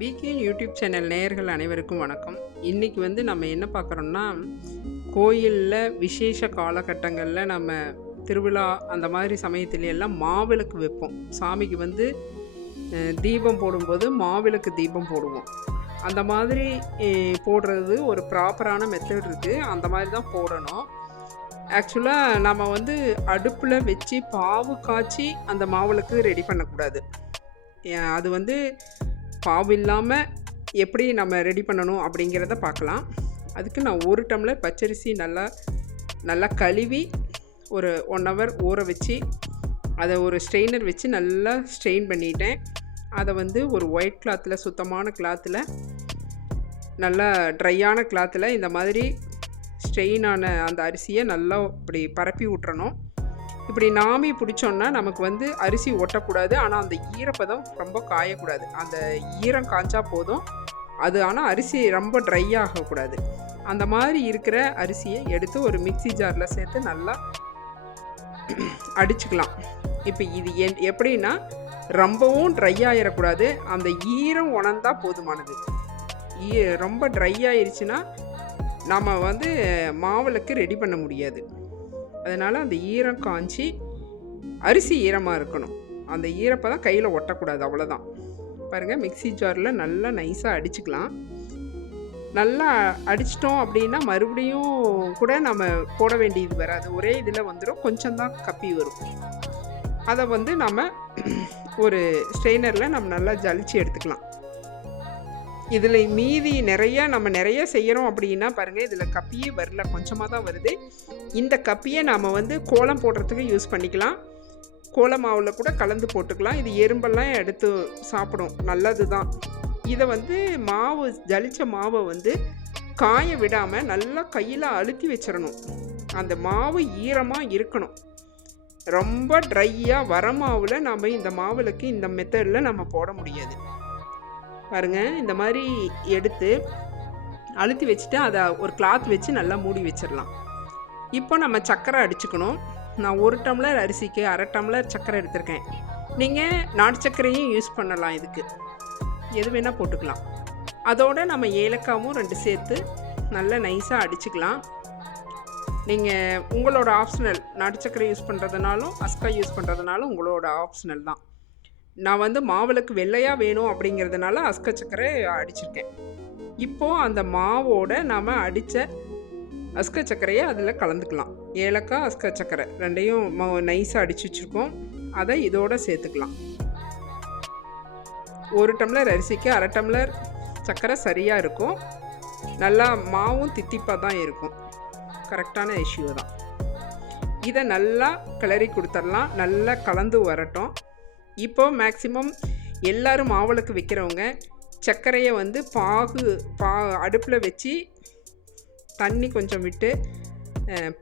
Began YouTube channel நேயர்கள் அனைவருக்கும் வணக்கம். இன்றைக்கி நம்ம என்ன பார்க்குறோம்னா, கோயிலில் விசேஷ காலகட்டங்களில் நம்ம திருவிழா அந்த மாதிரி சமயத்துல எல்லாம் மாவிளக்கு வைப்போம். சாமிக்கு தீபம் போடும்போது மாவிளக்கு தீபம் போடுவோம். அந்த மாதிரி போடுறது ஒரு ப்ராப்பரான மெத்தட் இருக்குது. அந்த மாதிரி தான் போடணும். ஆக்சுவலாக நம்ம அடுப்பில் வச்சு பாவு காய்ச்சி அந்த மாவிளக்கு ரெடி பண்ணக்கூடாது. அது பாவு இல்லாமல் எப்படி நம்ம ரெடி பண்ணணும் அப்படிங்கிறத பார்க்கலாம். அதுக்கு நான் 1 டம்ளர் பச்சரிசி நல்லா கழுவி ஒரு 1 ஹவர் ஊற வச்சு அதை ஒரு ஸ்ட்ரெயினர் வச்சு நல்லா ஸ்ட்ரெயின் பண்ணிட்டேன். அதை ஒரு ஒயிட் கிளாத்தில், சுத்தமான கிளாத்தில், நல்லா ட்ரையான கிளாத்தில் இந்த மாதிரி ஸ்ட்ரெயினான அந்த அரிசியை நல்லா இப்படி பரப்பி விட்டுறணும். இப்படி நாமி பிடிச்சோன்னா நமக்கு அரிசி ஒட்டக்கூடாது. ஆனால் அந்த ஈரப்பதம் ரொம்ப காயக்கூடாது. அந்த ஈரம் காய்ச்சா போதும். அது ஆனால் அரிசி ரொம்ப ட்ரை ஆகக்கூடாது. அந்த மாதிரி இருக்கிற அரிசியை எடுத்து ஒரு மிக்ஸி ஜாரில் சேர்த்து நல்லா அடிச்சுக்கலாம். இப்போ இது எப்படின்னா, ரொம்பவும் ட்ரை ஆகிடக்கூடாது. அந்த ஈரம் உணர்ந்தா போதுமானது. ரொம்ப ட்ரை ஆயிடுச்சுன்னா நம்ம மாவிளக்கு ரெடி பண்ண முடியாது. அதனால் அந்த ஈரம் காய்ச்சி அரிசி ஈரமாக இருக்கணும். அந்த ஈரப்பை தான் கையில் ஒட்டக்கூடாது. அவ்வளோதான். பாருங்கள், மிக்ஸி ஜாரில் நல்லா நைஸாக அடிச்சுக்கலாம். நல்லா அடிச்சிட்டோம் அப்படின்னா மறுபடியும் கூட நம்ம போட வேண்டியது வராது. ஒரே இதில் வந்துடும். கொஞ்சம் தான் கப்பி வரும். அதை நம்ம ஒரு ஸ்ட்ரெயினரில் நம்ம நல்லா ஜலிச்சு எடுத்துக்கலாம். இதில் மீதி நம்ம நிறைய செய்கிறோம் அப்படின்னா பாருங்கள், இதில் கப்பியே வரல, கொஞ்சமாக தான் வருது. இந்த கப்பியை நாம் கோலம் போடுறதுக்கு யூஸ் பண்ணிக்கலாம். கோல மாவில் கூட கலந்து போட்டுக்கலாம். இது எறும்பெல்லாம் எடுத்து சாப்பிடும், நல்லது தான். இதை மாவு ஜலிச்ச மாவை காய விடாமல் நல்லா கையில் அழுத்தி வச்சிடணும். அந்த மாவு ஈரமாக இருக்கணும். ரொம்ப ட்ரையாக வர மாவில் நம்ம இந்த மாவிளக்கு இந்த மெத்தடில் நம்ம போட முடியாது. பாருங்கள், இந்த மாதிரி எடுத்து அழுத்தி வச்சுட்டு அதை ஒரு கிளாத் வச்சு நல்லா மூடி வச்சிடலாம். இப்போ நம்ம சர்க்கரை அடிச்சுக்கணும். நான் 1 டம்ளர் அரிசிக்கு 1/2 டம்ளர் சர்க்கரை எடுத்திருக்கேன். நீங்கள் நாட்டு சர்க்கரையும் யூஸ் பண்ணலாம். இதுக்கு எது வேணால் போட்டுக்கலாம். அதோடு நம்ம ஏலக்காவும் 2 சேர்த்து நல்லா நைஸாக அடிச்சுக்கலாம். நீங்கள் உங்களோட ஆப்ஷனல், நாட்டு சர்க்கரை யூஸ் பண்ணுறதுனாலும் அஸ்கா யூஸ் பண்ணுறதுனாலும் உங்களோட ஆப்ஷனல் தான். நான் மாவிளக்கு வெள்ளையாக வேணும் அப்படிங்கிறதுனால அஸ்க சர்க்கரை அடிச்சிருக்கேன். இப்போது அந்த மாவோட நாம் அடித்த அஸ்க சர்க்கரையை அதில் கலந்துக்கலாம். ஏலக்காய், அஸ்க சர்க்கரை ரெண்டையும் நைஸாக அடித்து வச்சுருக்கோம். அதை இதோடு சேர்த்துக்கலாம். 1 டம்ளர் அரிசிக்கு 1/2 டம்ளர் சர்க்கரை சரியாக இருக்கும். நல்லா மாவும் தித்திப்பாக தான் இருக்கும். கரெக்டான இஷ்யூ தான். இதை நல்லா கிளறி கொடுத்துடலாம். நல்லா கலந்து வரட்டும். இப்போ மேக்ஸிமம் எல்லோரும் மாவிளக்கு வைக்கிறவங்க சர்க்கரையை அடுப்பில் வச்சு தண்ணி கொஞ்சம் விட்டு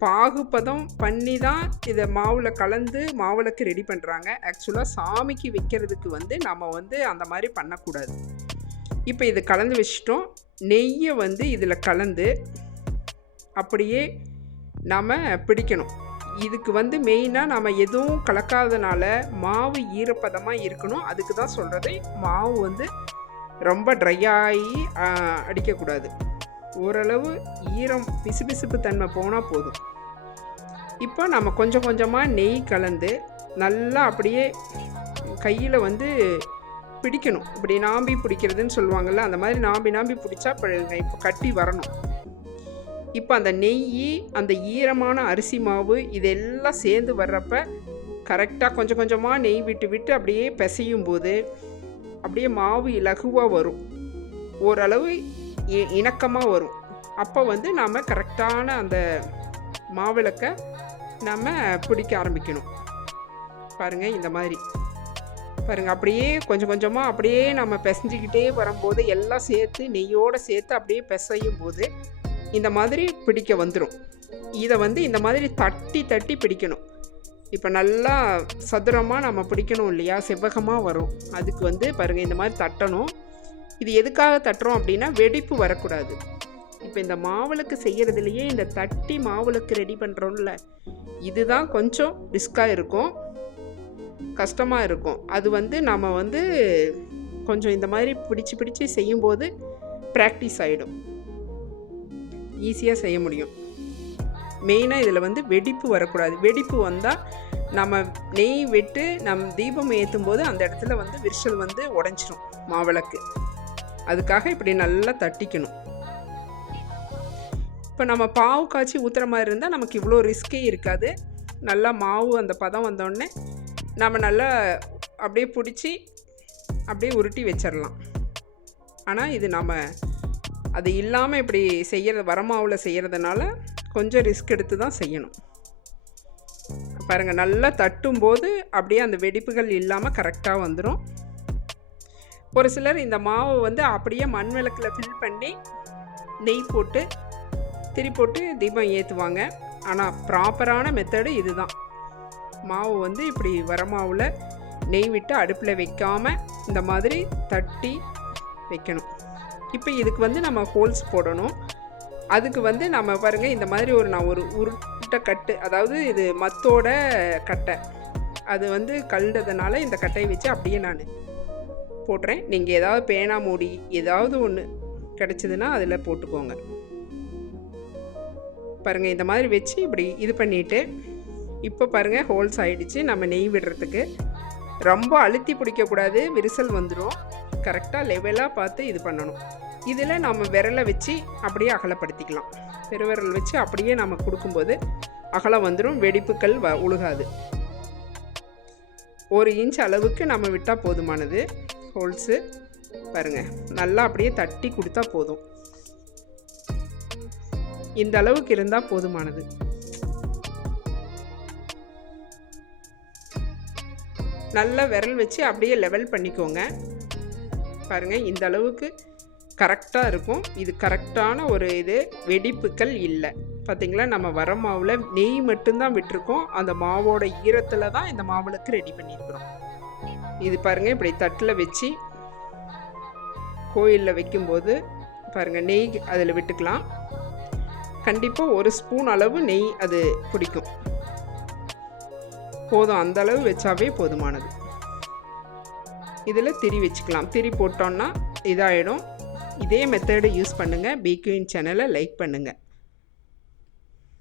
பாகுபதம் பண்ணி தான் இதை மாவில் கலந்து மாவிளக்கு ரெடி பண்ணுறாங்க. ஆக்சுவலாக சாமிக்கு வைக்கிறதுக்கு நம்ம அந்த மாதிரி பண்ணக்கூடாது. இப்போ இது கலந்து வச்சிட்டோம். நெய்யை இதில் கலந்து அப்படியே நாம் பிடிக்கணும். இதுக்கு மெயினாக நம்ம எதுவும் கலக்காதனால மாவு ஈரப்பதமாக இருக்கணும். அதுக்கு தான் சொல்கிறது. மாவு ரொம்ப ட்ரையாகி அடிக்கக்கூடாது. ஓரளவு ஈரம் பிசுபிசுப்பு தன்மை போனால் போதும். இப்போ நம்ம கொஞ்சம் கொஞ்சமாக நெய் கலந்து நல்லா அப்படியே கையில் பிடிக்கணும். இப்படி நாம்பி பிடிக்கிறதுன்னு சொல்லுவாங்கள்ல, அந்த மாதிரி நாம்பி பிடிச்சா இப்போ கட்டி வரணும். இப்போ அந்த நெய், அந்த ஈரமான அரிசி மாவு இதெல்லாம் சேர்ந்து வர்றப்ப கரெக்டாக கொஞ்சம் கொஞ்சமாக நெய் விட்டு அப்படியே பிசையும் போது அப்படியே மாவு இலகுவாக வரும். ஓரளவு இணக்கமாக வரும். அப்போ நாம் கரெக்டான அந்த மாவிளக்கை நம்ம பிடிக்க ஆரம்பிக்கணும். பாருங்கள், இந்த மாதிரி பாருங்கள். அப்படியே கொஞ்சம் கொஞ்சமாக அப்படியே நம்ம பிசைஞ்சிக்கிட்டே வரும்போது எல்லாம் சேர்த்து நெய்யோடு சேர்த்து அப்படியே பிசையும் போது இந்த மாதிரி பிடிக்க வந்துடும். இதை இந்த மாதிரி தட்டி தட்டி பிடிக்கணும். இப்போ நல்லா சதுரமாக நம்ம பிடிக்கணும் இல்லையா, செவ்வகமாக வரும். அதுக்கு பாருங்கள், இந்த மாதிரி தட்டணும். இது எதுக்காக தட்டுறோம் அப்படின்னா வெடிப்பு வரக்கூடாது. இப்போ இந்த மாவிளக்கு செய்கிறதுலையே இந்த தட்டி மாவிளக்கு ரெடி பண்ணுறோம்ல, இதுதான் கொஞ்சம் ரிஸ்க்காக இருக்கும், கஷ்டமாக இருக்கும். அது நம்ம கொஞ்சம் இந்த மாதிரி பிடிச்சி செய்யும்போது ப்ராக்டிஸ் ஆகிடும், ஈஸியாக செய்ய முடியும். மெயினாக இதில் வந்து வெடிப்பு வரக்கூடாது. வெடிப்பு வந்தால் நம்ம நெய் விட்டு தீபம் ஏற்றும் போது அந்த இடத்துல வந்து விரிசல் வந்து உடஞ்சிரும் மாவிளக்கு. அதுக்காக இப்படி நல்லா தட்டிக்கணும். இப்போ நம்ம பாவு காய்ச்சி ஊற்றுற மாதிரி இருந்தால் நமக்கு இவ்வளோ ரிஸ்கே இருக்காது. நல்லா மாவு அந்த பதம் வந்தோடனே நம்ம நல்லா அப்படியே பிடிச்சி அப்படியே உருட்டி வச்சிடலாம். ஆனால் இது நம்ம அது இல்லாமல் இப்படி வரமாவில் செய்கிறதுனால கொஞ்சம் ரிஸ்க் எடுத்து தான் செய்யணும். பாருங்கள், நல்லா தட்டும்போது அப்படியே அந்த வெடிப்புகள் இல்லாமல் கரெக்டாக வந்துடும். ஒரு சிலர் இந்த மாவை வந்து அப்படியே மண் விளக்கில் ஃபில் பண்ணி நெய் போட்டு போட்டு தீபம் ஏற்றுவாங்க. ஆனால் ப்ராப்பரான மெத்தடு இதுதான். மாவு வந்து இப்படி வரமாவில் நெய் விட்டு அடுப்பில் வைக்காமல் இந்த மாதிரி தட்டி வைக்கணும். இப்போ இதுக்கு வந்து நம்ம ஹோல்ஸ் போடணும். அதுக்கு வந்து நம்ம பாருங்கள், இந்த மாதிரி நான் ஒரு உருட்டை கட்டு, அதாவது இது மத்தோட கட்டை, அது வந்து கழுண்டதுனால இந்த கட்டையை வச்சு அப்படியே நான் போடுறேன். நீங்கள் ஏதாவது பேனா மூடி ஏதாவது ஒன்று கிடச்சிதுன்னா அதில் போட்டுக்கோங்க. பாருங்கள், இந்த மாதிரி வச்சு இப்படி இது பண்ணிவிட்டு இப்போ பாருங்கள் ஹோல்ஸ் ஆகிடுச்சு. நம்ம நெய் விடுறதுக்கு ரொம்ப அழுத்தி பிடிக்கக்கூடாது, விரிசல் வந்துடும். கரெக்டாக லெவலாக பார்த்து இது பண்ணணும். இதில் நம்ம விரலை வச்சு அப்படியே அகலப்படுத்திக்கலாம். பெருவிரல் வச்சு அப்படியே நம்ம கொடுக்கும்போது அகலம் வந்துடும், வெடிப்புகள் உழுகாது. 1 இன்ச் அளவுக்கு நம்ம விட்டால் போதுமானது. ஹோல்ஸு பாருங்கள், நல்லா அப்படியே தட்டி கொடுத்தா போதும். இந்த அளவுக்கு இருந்தால் போதுமானது. நல்லா விரல் வச்சு அப்படியே லெவல் பண்ணிக்கோங்க. பாருங்கள், இந்த அளவுக்கு கரெக்டாக இருக்கும். இது கரெக்டான ஒரு வெடிப்புகள் இல்லை. பார்த்திங்களா, நம்ம வர மாவில் நெய் மட்டும்தான் விட்டுருக்கோம். அந்த மாவோட ஈரத்தில் தான் இந்த மாவிளக்கு ரெடி பண்ணியிருக்கிறோம். இது பாருங்கள், இப்படி தட்டில் வச்சு கோயிலில் வைக்கும்போது பாருங்கள் நெய் அதில் விட்டுக்கலாம். கண்டிப்பாக 1 ஸ்பூன் அளவு நெய் அது பிடிக்கும். போதும், அந்த அளவு வச்சாவே போதுமானது. இதில் திரி வச்சுக்கலாம். திரி போட்டோன்னா இதாகிடும். இதே மெத்தடு யூஸ் பண்ணுங்கள். பி குயின் சேனலை லைக் பண்ணுங்கள்.